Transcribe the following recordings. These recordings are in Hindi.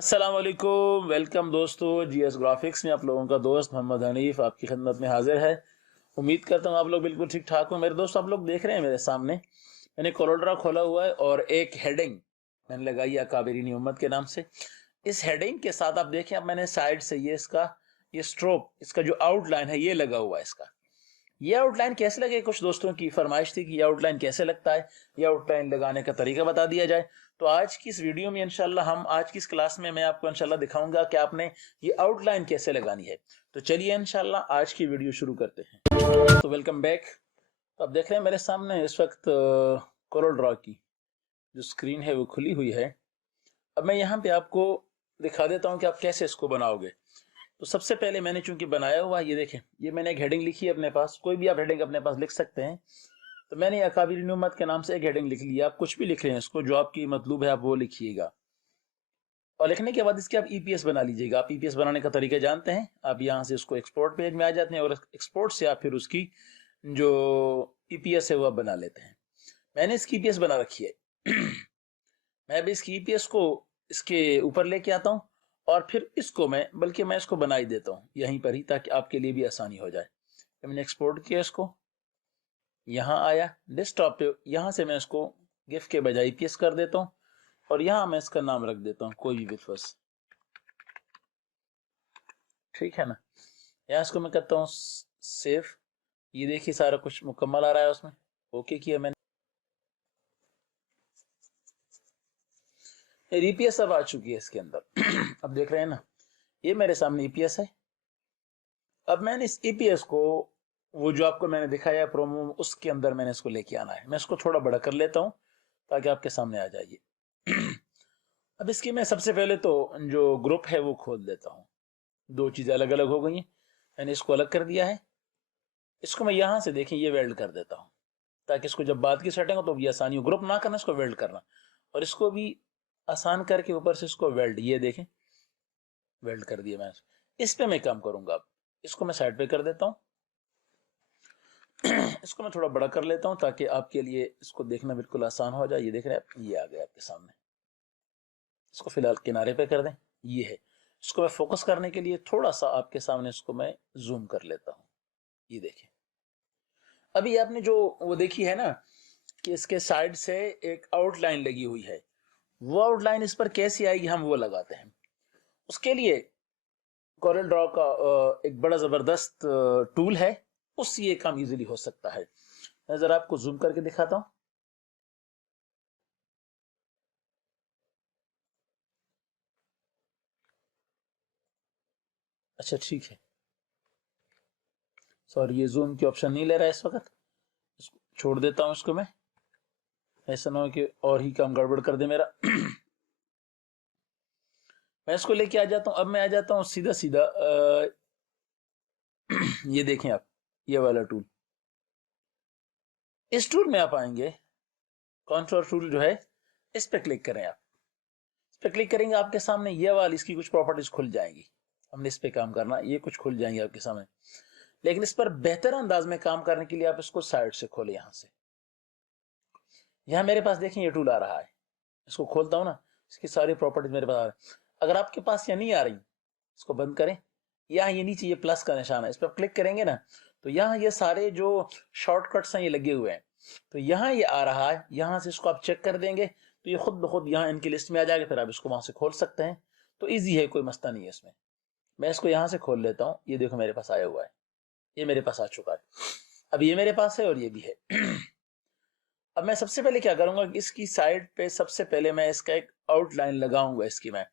अस्सलाम वालेकुम, वेलकम दोस्तों। जीएस ग्राफिक्स में आप लोगों का दोस्त मोहम्मद हनीफ आपकी खिदमत में हाजिर है। उम्मीद करता हूँ आप लोग बिल्कुल ठीक ठाक हो। मेरे दोस्त, आप लोग देख रहे हैं मेरे सामने मैंने कोलोड्रा खोला हुआ है और एक हेडिंग मैंने लगाई है काबिरीन उम्मत के नाम से। इस हेडिंग के साथ आप देखें, अब मैंने साइड से ये स्ट्रोक, इसका जो आउटलाइन है ये लगा हुआ है। इसका ये आउटलाइन कैसे लगे, कुछ दोस्तों की फरमाइश थी कि ये आउटलाइन कैसे लगता है, ये आउटलाइन लगाने का तरीका बता दिया जाए। तो आज की इस वीडियो में इंशाल्लाह आज की इस क्लास में मैं आपको इंशाल्लाह दिखाऊंगा कि आपने ये आउटलाइन कैसे लगानी है। तो चलिए इंशाल्लाह आज की वीडियो शुरू करते हैं। तो वेलकम बैक। तो आप देख रहे हैं मेरे सामने इस वक्त कोरल ड्रॉ की जो स्क्रीन है वो खुली हुई है। अब मैं यहाँ पे आपको दिखा देता हूँ कि आप कैसे इसको बनाओगे। तो सबसे पहले मैंने चूंकि बनाया हुआ, ये देखें, ये मैंने एक हेडिंग लिखी है अपने पास, कोई भी आप हेडिंग अपने पास लिख सकते हैं। तो मैंने अकाबिरीन उम्मत के नाम से एक हेडिंग लिख लिया। आप कुछ भी लिख रहे हैं, इसको जो आपकी मतलूब है आप वो लिखिएगा। और लिखने के बाद इसके आप ईपीएस बना लीजिएगा। आप ईपीएस बनाने का तरीका जानते हैं। आप यहाँ से उसको एक्सपोर्ट पेज में आ जाते हैं और एक्सपोर्ट से आप फिर उसकी जो ईपीएस है वो आप बना लेते हैं। मैंने इसकी ईपीएस बना रखी है। मैं भी इसकी ईपीएस को इसके ऊपर लेके आता हूँ और फिर इसको मैं इसको बना ही देता हूँ यहीं पर ही, ताकि आपके लिए भी आसानी हो जाए। तो मैंने एक्सपोर्ट किया इसको, यहाँ आया डेस्कटॉप पे, यहाँ से मैं इसको गिफ के बजाय ईपीएस कर देता हूँ और यहाँ मैं इसका नाम रख देता हूँ कोई भी विफर्स। ठीक है ना। यहाँ इसको मैं करता हूँ सेव। ये देखिए सारा कुछ मुकम्मल आ रहा है उसमें। ओके किया मैंने। ईपीएस अब आ चुकी है इसके अंदर। अब देख रहे हैं ना, ये मेरे सामने ईपीएस है। अब मैंने इस ईपीएस को, वो जो आपको मैंने दिखाया प्रोमो, उसके अंदर मैंने इसको लेके आना है। मैं इसको थोड़ा बड़ा कर लेता हूँ ताकि आपके सामने आ जाइए। अब इसकी मैं सबसे पहले तो जो ग्रुप है वो खोल देता हूँ। दो चीजें अलग अलग हो गई हैं, मैंने इसको अलग कर दिया है। इसको मैं यहाँ से देखें ये वेल्ड कर देता हूँ ताकि इसको जब बाद की सेटिंग हो तो ये आसानी हो। ग्रुप ना करना, इसको वेल्ड करना। और इसको भी आसान करके ऊपर से इसको वेल्ड, ये देखें वेल्ड कर दिया मैंने। इस पे मैं काम करूंगा। अब इसको मैं साइड पे कर देता हूँ। इसको मैं थोड़ा बड़ा कर लेता हूँ ताकि आपके लिए इसको देखना बिल्कुल आसान हो जाए। ये देख रहे हैं, ये आ गया आपके सामने। इसको फिलहाल किनारे पे कर दें। ये है, इसको मैं फोकस करने के लिए थोड़ा सा आपके सामने इसको मैं जूम कर लेता हूँ। ये देखिए, अभी आपने जो वो देखी है ना कि इसके साइड से एक आउटलाइन लगी हुई है, वो आउटलाइन इस पर कैसी आएगी हम वो लगाते हैं। उसके लिए कोरल ड्रॉ का एक बड़ा जबरदस्त टूल है, उससे ये काम इजीली हो सकता है। मैं जरा आपको जूम करके दिखाता हूँ। अच्छा ठीक है, सॉरी ये जूम की ऑप्शन नहीं ले रहा है इस वक्त। इसको छोड़ देता हूँ इसको मैं, ऐसा ना हो कि और ही काम गड़बड़ कर दे मेरा। मैं इसको लेके आ जाता हूँ। अब मैं आ जाता हूँ सीधा सीधा ये देखें आप, ये वाला टूल। इस टूल में आप आएंगे, कंट्रोल टूल जो है, इस पे क्लिक करें। आप इस पे क्लिक करेंगे, आपके सामने ये वाली इसकी कुछ प्रॉपर्टीज खुल जाएंगी। हमने इस पे काम करना, ये कुछ खुल जाएंगे आपके सामने। लेकिन इस पर बेहतर अंदाज में काम करने के लिए आप इसको साइड से खोले। यहां से, यहां मेरे पास देखें ये टूल आ रहा है। इसको खोलता हूं ना, इसकी सारी प्रॉपर्टीज मेरे पास आ रही है। अगर आपके पास ये नहीं आ रही, इसको बंद करें। यहाँ ये नीचे ये प्लस का निशान है, इस पर क्लिक करेंगे ना तो यहाँ ये सारे जो शॉर्टकट्स हैं ये लगे हुए हैं। तो यहाँ ये आ रहा है, यहाँ से इसको आप चेक कर देंगे तो ये खुद ब खुद यहाँ इनकी लिस्ट में आ जाएगा। फिर आप इसको वहां से खोल सकते हैं। तो ईजी है, कोई मसला नहीं है इसमें। मैं इसको यहाँ से खोल लेता हूँ। ये देखो मेरे पास आया हुआ है, ये मेरे पास आ चुका है। अब ये मेरे पास है और ये भी है। अब मैं सबसे पहले क्या करूंगा, इसकी साइड पे सबसे पहले मैं इसका एक आउटलाइन लगाऊंगा। इसकी मैं,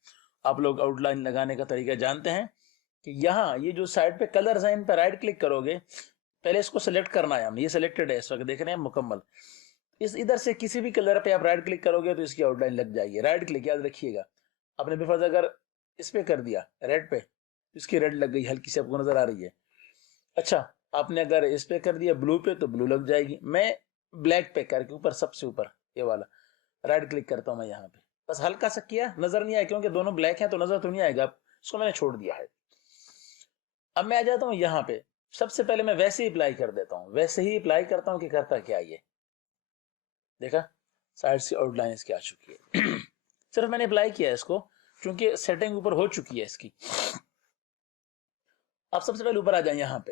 आप लोग आउटलाइन लगाने का तरीका जानते हैं कि यहाँ ये जो साइड पे कलर्स हैं इन पर राइट क्लिक करोगे। पहले इसको सेलेक्ट करना है हमने, ये सिलेक्टेड है इस वक्त, देख रहे हैं मुकम्मल। इस इधर से किसी भी कलर पे आप राइट क्लिक करोगे तो इसकी आउटलाइन लग जाएगी। राइट क्लिक याद रखिएगा। आपने बेफर्ज अगर इस पे कर दिया रेड पे तो इसकी रेड लग गई, हल्की सी आपको नजर आ रही है। अच्छा, आपने अगर इस पे कर दिया ब्लू पे तो ब्लू लग जाएगी। मैं ब्लैक पे करके ऊपर सबसे ऊपर ये वाला राइट क्लिक करता हूं मैं यहाँ पे, बस हल्का सा किया, नजर नहीं आया क्योंकि दोनों ब्लैक हैं तो नजर तो नहीं आएगा। इसको मैंने छोड़ दिया है। अब मैं आ जाता हूँ यहाँ पे। सबसे पहले मैं वैसे ही अप्लाई कर देता हूँ, वैसे ही अप्लाई करता हूँ कि करता क्या ये देखा, साइड से आउटलाइन इसकी आ चुकी है। सिर्फ मैंने अप्लाई किया इसको, क्योंकि सेटिंग ऊपर हो चुकी है इसकी। आप सबसे पहले ऊपर आ जाए यहाँ पे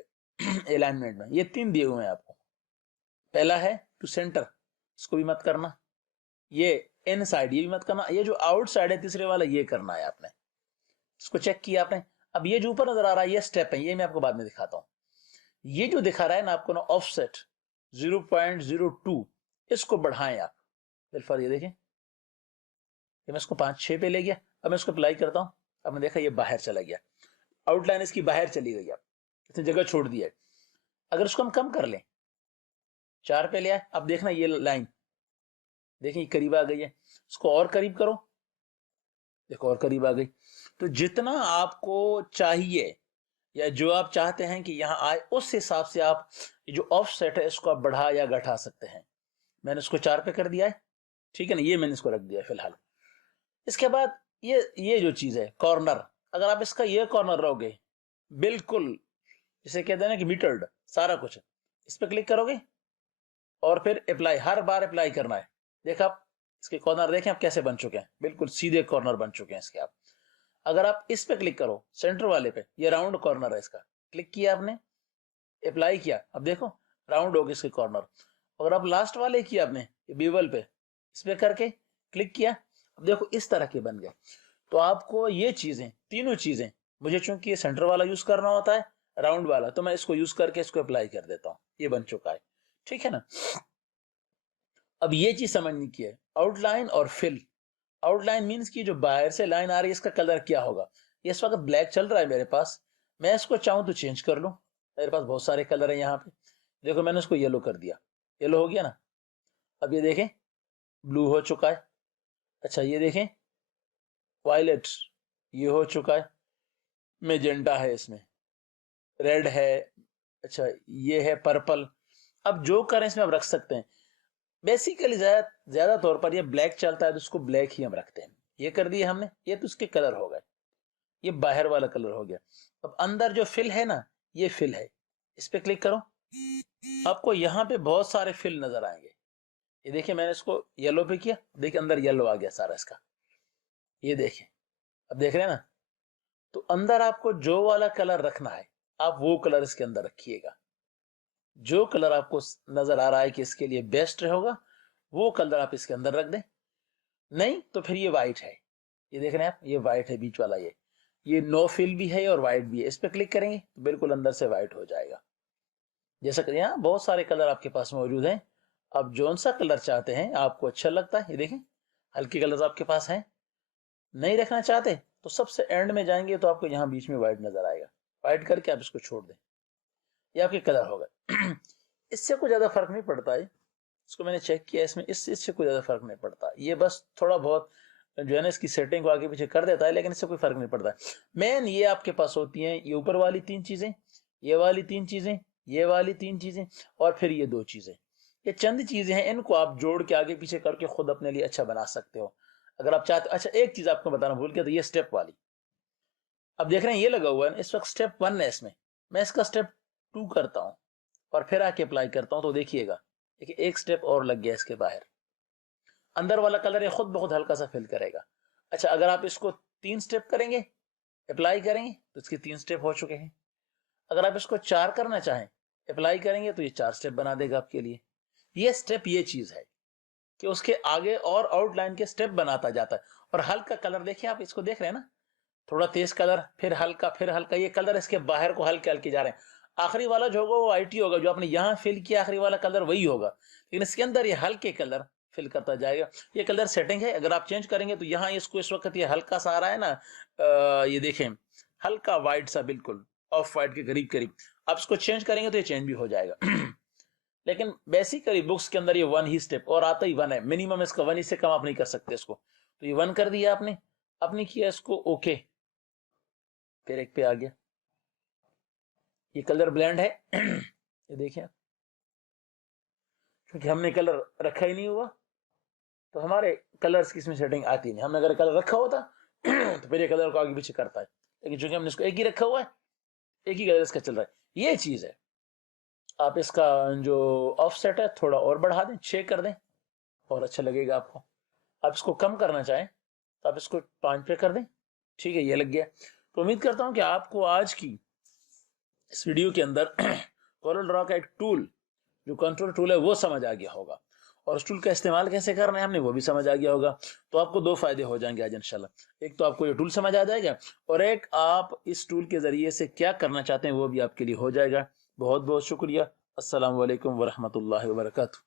अलाइनमेंट में, ये 3 दिए हुए हैं आपको। पहला है टू सेंटर, इसको भी मत करना, ये इन साइड ये भी मत करना, ये जो आउट साइड है तीसरे वाला ये करना है आपने, इसको चेक किया आपने। अब ये जो ऊपर नजर आ रहा है ये स्टेप है, ये मैं आपको बाद में दिखाता हूँ। ये जो दिखा रहा है ना आपको ना ऑफसेट 0.02, इसको बढ़ाएं आप बिल्कुल। ये देखें, ये मैं इसको 5-6 पे ले गया, अब मैं इसको अप्लाई करता हूँ। अब मैं देखा ये बाहर चला गया, आउटलाइन इसकी बाहर चली गई, अब इसने जगह छोड़ दिया है। अगर इसको हम कम कर लें, 4 पे ले आए, अब देखना ये लाइन देखें करीब आ गई है, इसको और करीब करो, देखो और करीब आ गई। तो जितना आपको चाहिए या जो आप चाहते हैं कि यहाँ आए, उस हिसाब से आप जो ऑफसेट है इसको आप बढ़ा या घटा सकते हैं। मैंने इसको 4 पे कर दिया है, ठीक है ना, ये मैंने इसको रख दिया है फिलहाल। इसके बाद ये जो चीज है कॉर्नर, अगर आप इसका ये कॉर्नर रहोगे बिल्कुल जिसे कहते हैं ना कि मीटर्ड सारा कुछ, इस पर क्लिक करोगे और फिर अप्लाई, हर बार अप्लाई करना है। देखा आप इसके कॉर्नर देखें आप कैसे बन चुके हैं, बिल्कुल सीधे कॉर्नर बन चुके हैं इसके। आप अगर आप इस पे क्लिक करो सेंटर वाले पे, ये राउंड कॉर्नर है इसका, क्लिक किया आपने, अप्लाई किया, अब देखो राउंड हो गए इसके कॉर्नर। अगर आप लास्ट वाले किया आपने बीवल पे, इस पे करके क्लिक किया, अब देखो इस तरह के बन गए। तो आपको ये चीजें, तीनों चीजें, मुझे चूंकि ये सेंटर वाला यूज करना होता है, राउंड वाला, तो मैं इसको यूज करके इसको अप्लाई कर देता हूँ, ये बन चुका है, ठीक है ना। अब ये चीज समझनी की है, आउटलाइन और फिल। आउटलाइन मीन्स की जो बाहर से लाइन आ रही है इसका कलर क्या होगा। ये इस वक्त ब्लैक चल रहा है मेरे पास, मैं इसको चाहूं तो चेंज कर लूं, मेरे पास बहुत सारे कलर है यहाँ पे। देखो मैंने उसको येलो कर दिया, येलो हो गया ना। अब ये देखें ब्लू हो चुका है, अच्छा ये देखें वायलेट ये हो चुका है, मेजेंटा है इसमें, रेड है, अच्छा ये है पर्पल। अब जो करें इसमें आप रख सकते हैं। बेसिकली ज्यादा तौर पर ये ब्लैक चलता है तो उसको ब्लैक ही हम रखते हैं। ये कर दिए हमने, ये तो उसके कलर हो गए, ये बाहर वाला कलर हो गया। अब अंदर जो फिल है ना, ये फिल है, इस पे क्लिक करो, आपको यहाँ पे बहुत सारे फिल नजर आएंगे। ये देखिए मैंने इसको येलो पे किया, देखिए अंदर येलो आ गया सारा इसका, ये देखिए, अब देख रहे हैं ना। तो अंदर आपको जो वाला कलर रखना है आप वो कलर इसके अंदर रखिएगा, जो कलर आपको नजर आ रहा है कि इसके लिए बेस्ट होगा वो कलर आप इसके अंदर रख दें। नहीं तो फिर ये व्हाइट है, ये देख रहे हैं आप, ये व्हाइट है बीच वाला, ये नो फिल भी है और व्हाइट भी है। इस पर क्लिक करेंगे तो बिल्कुल अंदर से व्हाइट हो जाएगा। जैसा कि यहाँ बहुत सारे कलर आपके पास मौजूद हैं, आप जौन सा कलर चाहते हैं आपको अच्छा लगता है, ये देखें हल्के कलर आपके पास हैं। नहीं रखना चाहते तो सबसे एंड में जाएंगे तो आपको यहाँ बीच में व्हाइट नजर आएगा, व्हाइट करके आप इसको छोड़ दें, ये आपके कलर हो गए। इससे कोई ज्यादा फर्क नहीं पड़ता है, इसको मैंने चेक किया, इसमें इससे कोई ज्यादा फर्क नहीं पड़ता, ये बस थोड़ा बहुत जो है ना इसकी सेटिंग को आगे पीछे कर देता है, लेकिन इससे कोई फर्क नहीं पड़ता। मेन ये आपके पास होती हैं ये ऊपर वाली 3 चीजें, ये वाली 3 चीजें, ये वाली 3 चीजें और फिर ये 2 चीजें। ये चंद चीजें हैं, इनको आप जोड़ के आगे पीछे करके खुद अपने लिए अच्छा बना सकते हो अगर आप चाहते। अच्छा एक चीज आपको बताना भूल गया, तो ये स्टेप वाली, अब देख रहे हैं ये लगा हुआ है, इस वक्त स्टेप 1 है इसमें, मैं इसका स्टेप 2 करता हूं और फिर आके अप्लाई करता हूं, तो देखिएगा देखिए एक स्टेप और लग गया इसके बाहर, अंदर वाला कलर ये खुद बहुत हल्का सा फिल करेगा। अच्छा अगर आप इसको 3 स्टेप करेंगे अप्लाई करेंगे तो इसके 3 स्टेप हो चुके हैं। अगर आप इसको 4 करना चाहें अप्लाई करेंगे तो ये 4 स्टेप बना देगा आपके लिए। ये स्टेप ये चीज है कि उसके आगे और आउटलाइन के स्टेप बनाता जाता है। और हल्का कलर देखिए आप इसको देख रहे हैं ना, थोड़ा तेज कलर फिर हल्का, ये कलर इसके बाहर को हल्के हल्के जा रहे हैं। आखिरी वाला जो होगा वो आईटी होगा, जो आपने यहाँ फिल किया आखिरी वाला कलर वही होगा, लेकिन इसके अंदर ये हल्के कलर फिल करता जाएगा। ये कलर सेटिंग है, अगर आप चेंज करेंगे तो यहाँ इसको इस वक्त ये हल्का सा आ रहा है ना, ये देखें हल्का व्हाइट सा, बिल्कुल ऑफ व्हाइट के करीब करीब। आप इसको चेंज करेंगे तो ये चेंज भी हो जाएगा। लेकिन बेसिकली बुक्स के अंदर ये 1 ही स्टेप, और आता ही 1 है मिनिमम, इसका 1 से कम आप नहीं कर सकते इसको। तो ये 1 कर दिया आपने, आपने किया इसको ओके, फिर एक पे आ गया, ये कलर ब्लेंड है। ये देखिए आप, क्योंकि हमने कलर रखा ही नहीं हुआ तो हमारे कलर्स की इसमें सेटिंग आती नहीं। हमने अगर कलर रखा होता तो फिर ये कलर को आगे पीछे करता है, लेकिन चूंकि हमने इसको एक ही रखा हुआ है, एक ही कलर इसका चल रहा है। ये चीज है, आप इसका जो ऑफसेट है थोड़ा और बढ़ा दें, 6 कर दें और अच्छा लगेगा आपको। आप इसको कम करना चाहें तो आप इसको 5 पे कर दें, ठीक है, ये लग गया। तो उम्मीद करता हूं कि आपको आज की इस वीडियो के अंदर कोरल ड्रॉ का एक टूल, जो कंट्रोल टूल है, वो समझ आ गया होगा, और उस टूल का इस्तेमाल कैसे करना है हमने वो भी समझ आ गया होगा। तो आपको दो फायदे हो जाएंगे आज इंशाल्लाह। एक तो आपको ये टूल समझ आ जाएगा, और एक आप इस टूल के जरिए से क्या करना चाहते हैं वो भी आपके लिए हो जाएगा। बहुत बहुत शुक्रिया। अस्सलाम वालेकुम वरहमतुल्लाहि वबरकातुहू।